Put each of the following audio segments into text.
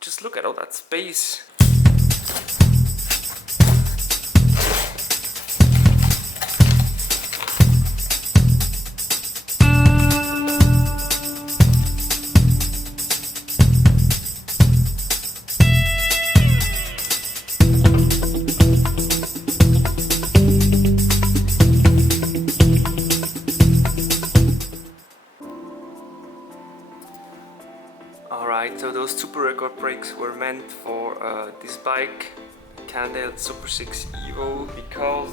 just look at all that space. Alright, so those Super Record brakes were meant for this bike, Campagnolo Super 6 Evo, because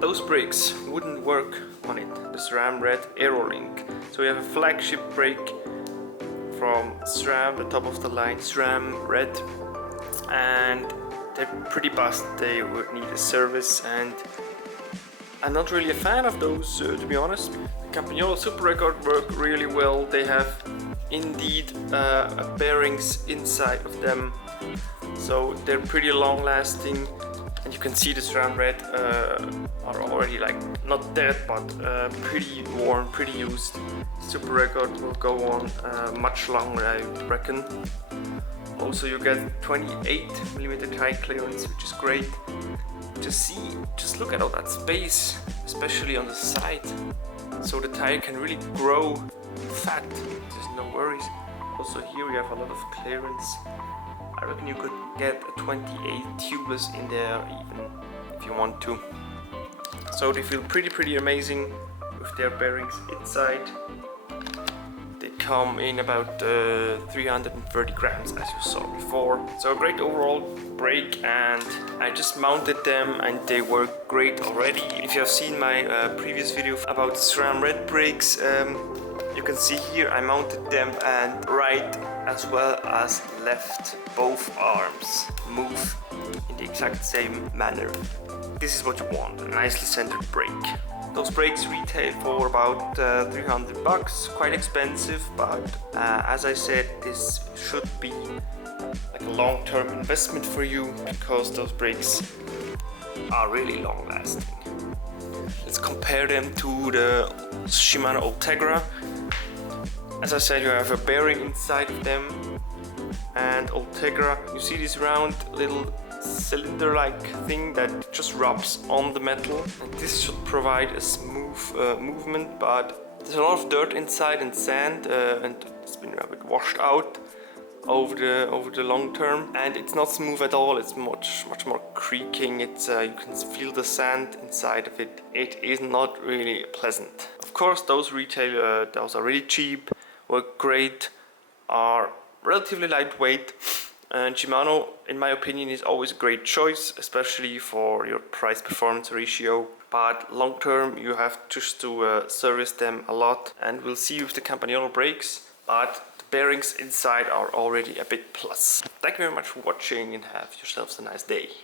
those brakes wouldn't work on it, the SRAM Red Aerolink. So we have a flagship brake from SRAM, the top of the line SRAM Red, and they're pretty bust. They would need a service, and I'm not really a fan of those, to be honest. The Campagnolo Super Record work really well. They have indeed bearings inside of them, so they're pretty long lasting, and you can see the SRAM Red are already like not dead, but pretty worn, pretty used. Super Record will go on much longer, I reckon. Also, you get 28mm tire clearance, which is great. Just look at all that space, especially on the side, so the tire can really grow fat. There's no worries. Also here we have a lot of clearance. I reckon you could get a 28 tubeless in there even if you want to. So they feel pretty amazing with their bearings inside. They come in about 330 grams, as you saw before. So a great overall brake, and I just mounted them and they work great already. If you have seen my previous video about the SRAM Red brakes, you can see here I mounted them, and right as well as left, both arms move in the exact same manner. This is what you want, a nicely centered brake. Those brakes retail for about 300 bucks, quite expensive, but as I said, this should be like a long-term investment for you, because those brakes are really long-lasting. Let's compare them to the Shimano Ultegra. As I said, you have a bearing inside of them, and Ultegra, you see this round little cylinder-like thing that just rubs on the metal, and this should provide a smooth movement, but there's a lot of dirt inside and sand, and it's been a bit washed out over the long term, and it's not smooth at all. It's much more creaking. It's you can feel the sand inside of it. It is not really pleasant. Of course, those retail, those are really cheap, work great, are relatively lightweight, and Shimano, in my opinion, is always a great choice, especially for your price-performance ratio. But long term, you have just to service them a lot, and we'll see with the Campagnolo brakes, but the bearings inside are already a bit plus. Thank you very much for watching, and have yourselves a nice day.